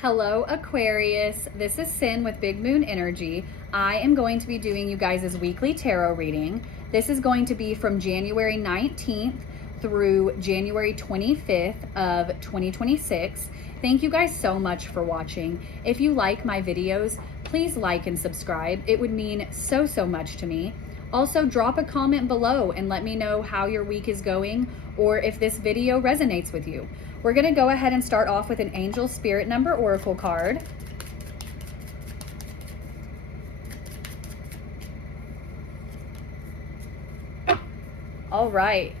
Hello Aquarius, this is Sin with Big Moon Energy. I am going to be doing you guys' weekly tarot reading. This is going to be from January 19th through January 25th of 2026. Thank you guys so much for watching. If you like my videos, please like and subscribe. It would mean so much to me. Also, drop a comment below and let me know how your week is going or if this video resonates with you. We're going to go ahead and start off with an Angel Spirit Number Oracle card. All right.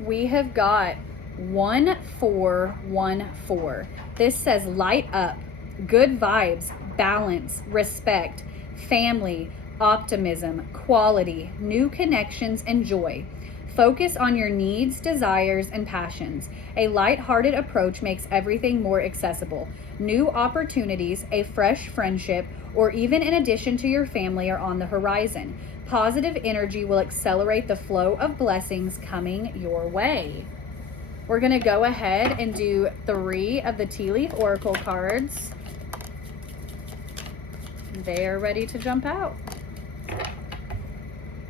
We have got 1414. This says light up, good vibes, balance, respect, family, optimism, quality, new connections, and joy. Focus on your needs, desires, and passions. A light-hearted approach makes everything more accessible. New opportunities, a fresh friendship, or even an addition to your family are on the horizon. Positive energy will accelerate the flow of blessings coming your way. We're going to go ahead and do 3 of the Tea Leaf Oracle cards. They are ready to jump out.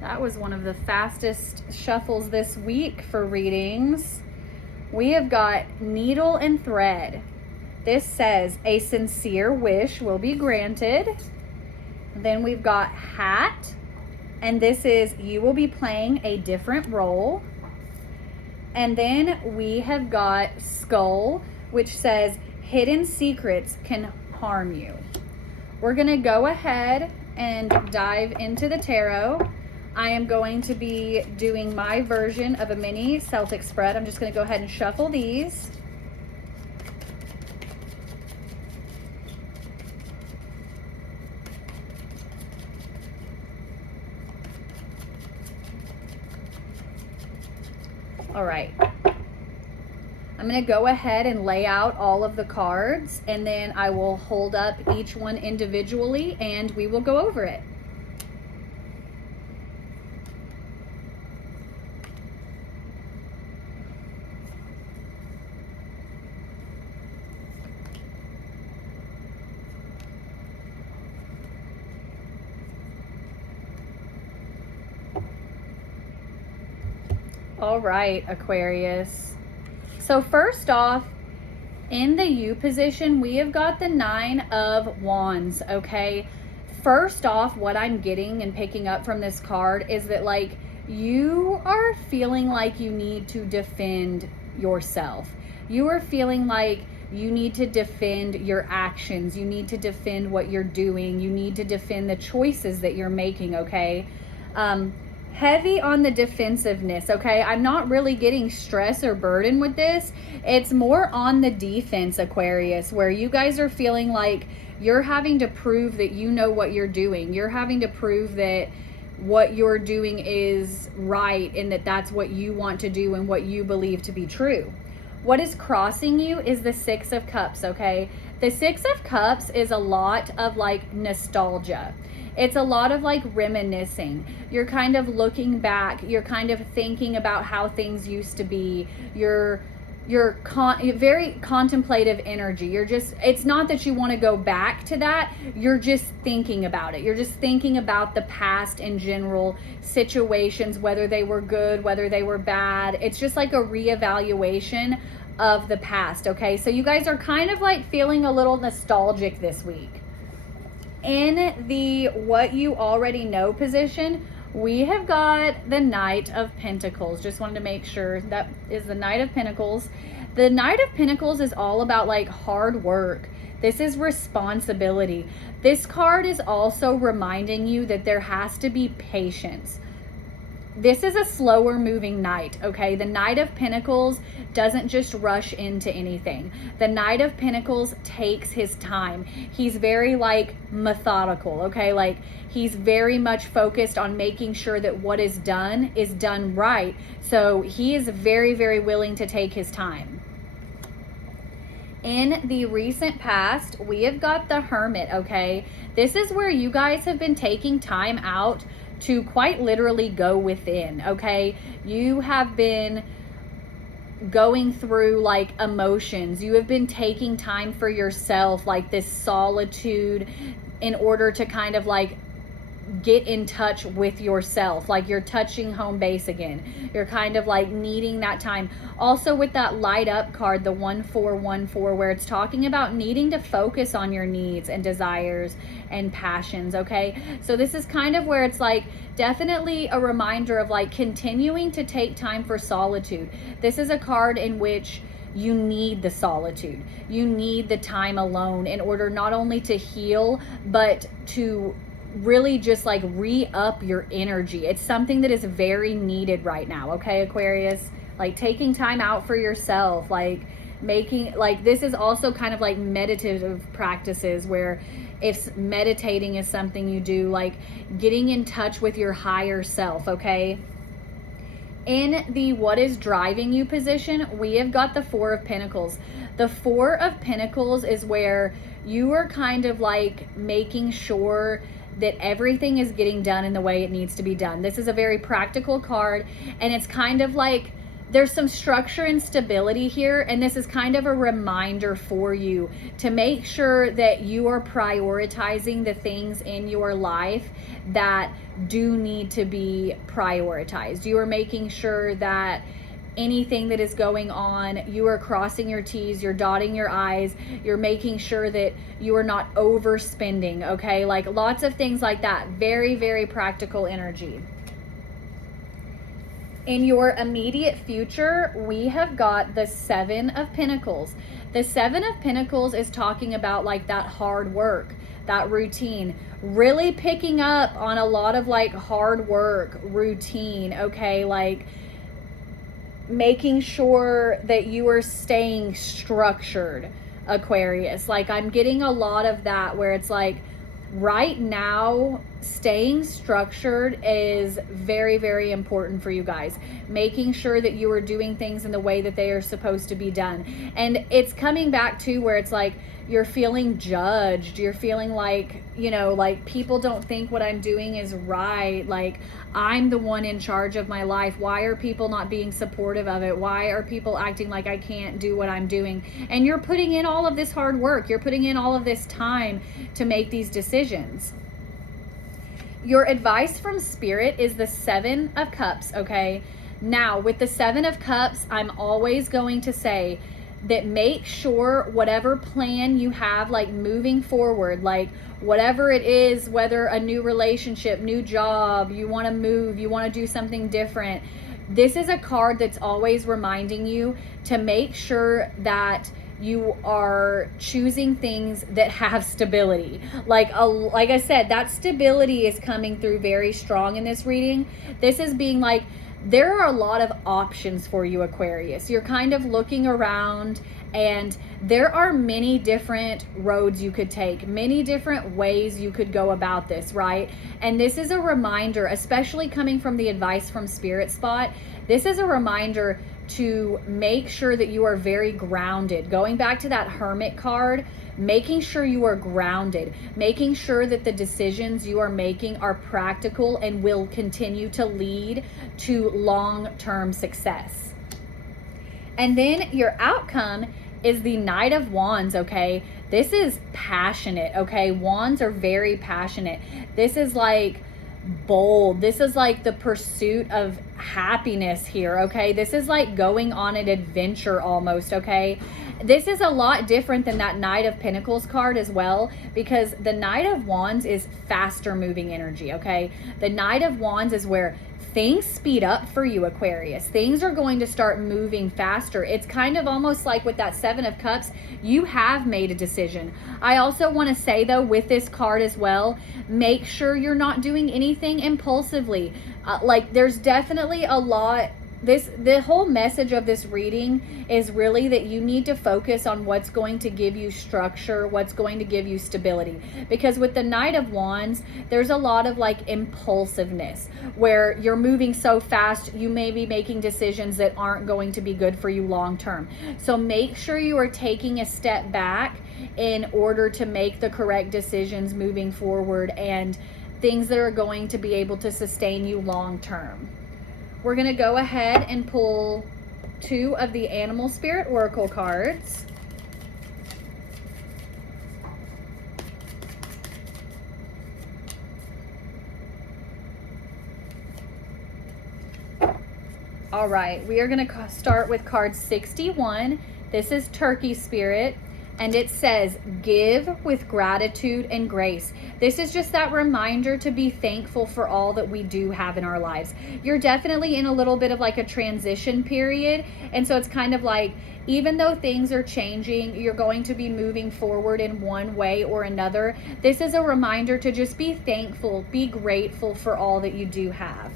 That was one of the fastest shuffles this week for readings. We have got Needle and Thread. This says a sincere wish will be granted. Then we've got Hat, and this is you will be playing a different role. And then we have got Skull, which says hidden secrets can harm you. We're gonna go ahead and dive into the tarot. I am going to be doing my version of a mini Celtic spread. I'm just going to go ahead and shuffle these. All right. I'm going to go ahead and lay out all of the cards, and then I will hold up each one individually and we will go over it. All right, Aquarius. So first off, in the U position, we have got the 9 of Wands, okay? First off, what I'm getting and picking up from this card is that, like, you are feeling like you need to defend yourself. You are feeling like you need to defend your actions. You need to defend what you're doing. You need to defend the choices that you're making, okay? Heavy on the defensiveness, okay? I'm not really getting stress or burden with this. It's more on the defense, Aquarius, where you guys are feeling like you're having to prove that you know what you're doing. You're having to prove that what you're doing is right and that that's what you want to do and what you believe to be true. What is crossing you is the 6 of Cups, okay? The 6 of Cups is a lot of like nostalgia. It's a lot of like reminiscing. You're kind of looking back. You're kind of thinking about how things used to be. You're very contemplative energy. You're just, it's not that you want to go back to that. You're just thinking about it. You're just thinking about the past in general situations, whether they were good, whether they were bad. It's just like a reevaluation of the past, okay? So you guys are kind of like feeling a little nostalgic this week. In the what you already know position, we have got the Knight of Pentacles. Just wanted to make sure that is the Knight of Pentacles. The Knight of Pentacles is all about like hard work. This is responsibility. This card is also reminding you that there has to be patience. This is a slower moving knight, okay? The Knight of Pentacles doesn't just rush into anything. The Knight of Pentacles takes his time. He's very like methodical, okay? Like he's very much focused on making sure that what is done right. So he is very willing to take his time. In the recent past, we have got the Hermit, okay? This is where you guys have been taking time out to quite literally go within, okay? You have been going through like emotions. You have been taking time for yourself, like this solitude, in order to kind of like get in touch with yourself. Like you're touching home base again. You're kind of like needing that time. Also with that light up card, the 1414, where it's talking about needing to focus on your needs and desires and passions. Okay, so this is kind of where it's like definitely a reminder of like continuing to take time for solitude. This is a card in which you need the solitude. You need the time alone in order not only to heal, but to really just like re-up your energy. It's something that is very needed right now. Okay, Aquarius, like taking time out for yourself, like making, like this is also kind of like meditative practices, where if meditating is something you do, like getting in touch with your higher self. Okay, in the what is driving you position, we have got the 4 of Pentacles. The 4 of Pentacles is where you are kind of like making sure that everything is getting done in the way it needs to be done. This is a very practical card, and it's kind of like there's some structure and stability here, and this is kind of a reminder for you to make sure that you are prioritizing the things in your life that do need to be prioritized. You are making sure that anything that is going on, you are crossing your T's, you're dotting your I's, you're making sure that you are not overspending. Okay, like lots of things like that. Very, very practical energy. In your immediate future, we have got the 7 of Pentacles. The 7 of Pentacles is talking about like that hard work, that routine, really picking up on a lot of like hard work, routine. Okay, like making sure that you are staying structured, Aquarius. Like I'm getting a lot of that, where it's like right now staying structured is very, very important for you guys. Making sure that you are doing things in the way that they are supposed to be done. And it's coming back to where it's like you're feeling judged. You're feeling like, you know, like people don't think what I'm doing is right. Like I'm the one in charge of my life. Why are people not being supportive of it? Why are people acting like I can't do what I'm doing? And you're putting in all of this hard work. You're putting in all of this time to make these decisions. Your advice from Spirit is the 7 of Cups. Okay, now with the 7 of Cups, I'm always going to say that make sure whatever plan you have, like moving forward, like whatever it is, whether a new relationship, new job, you want to move, you want to do something different, this is a card that's always reminding you to make sure that you are choosing things that have stability. Like I said, that stability is coming through very strong in this reading. This is being like, there are a lot of options for you, Aquarius. You're kind of looking around, and there are many different roads you could take, many different ways you could go about this, right? And this is a reminder, especially coming from the advice from Spirit spot, this is a reminder to make sure that you are very grounded. Going back to that Hermit card, making sure you are grounded, making sure that the decisions you are making are practical and will continue to lead to long-term success. And then your outcome is the Knight of Wands. Okay, this is passionate. Okay, Wands are very passionate. This is like bold. This is like the pursuit of happiness here. Okay, this is like going on an adventure almost. Okay, this is a lot different than that Knight of Pentacles card as well, because the Knight of Wands is faster moving energy. Okay, the Knight of Wands is where things speed up for you, Aquarius. Things are going to start moving faster. It's kind of almost like with that 7 of Cups, you have made a decision. I also want to say though, with this card as well, make sure you're not doing anything impulsively. Like there's definitely a lot, the whole message of this reading is really that you need to focus on what's going to give you structure, what's going to give you stability. Because with the Knight of Wands, there's a lot of like impulsiveness where you're moving so fast, you may be making decisions that aren't going to be good for you long term. So make sure you are taking a step back in order to make the correct decisions moving forward, and things that are going to be able to sustain you long term. We're going to go ahead and pull 2 of the Animal Spirit Oracle cards. All right, we are going to start with card 61. This is Turkey Spirit, and it says, give with gratitude and grace. This is just that reminder to be thankful for all that we do have in our lives. You're definitely in a little bit of like a transition period, and so it's kind of like, even though things are changing, you're going to be moving forward in one way or another. This is a reminder to just be thankful, be grateful for all that you do have.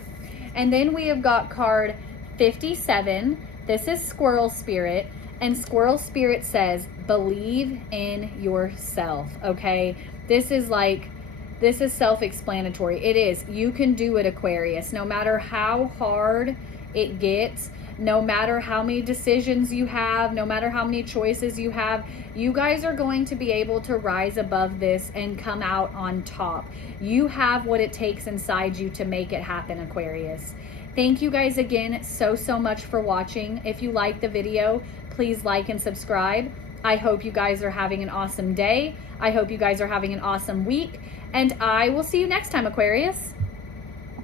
And then we have got card 57. This is Squirrel Spirit, and Squirrel Spirit says, believe in yourself. Okay, this is self-explanatory. It is. You can do it, Aquarius. No matter how hard it gets, no matter how many decisions you have, no matter how many choices you have, you guys are going to be able to rise above this and come out on top. You have what it takes inside you to make it happen, Aquarius. Thank you guys again so much for watching. If you liked the video, please like and subscribe. I hope you guys are having an awesome day. I hope you guys are having an awesome week. And I will see you next time, Aquarius.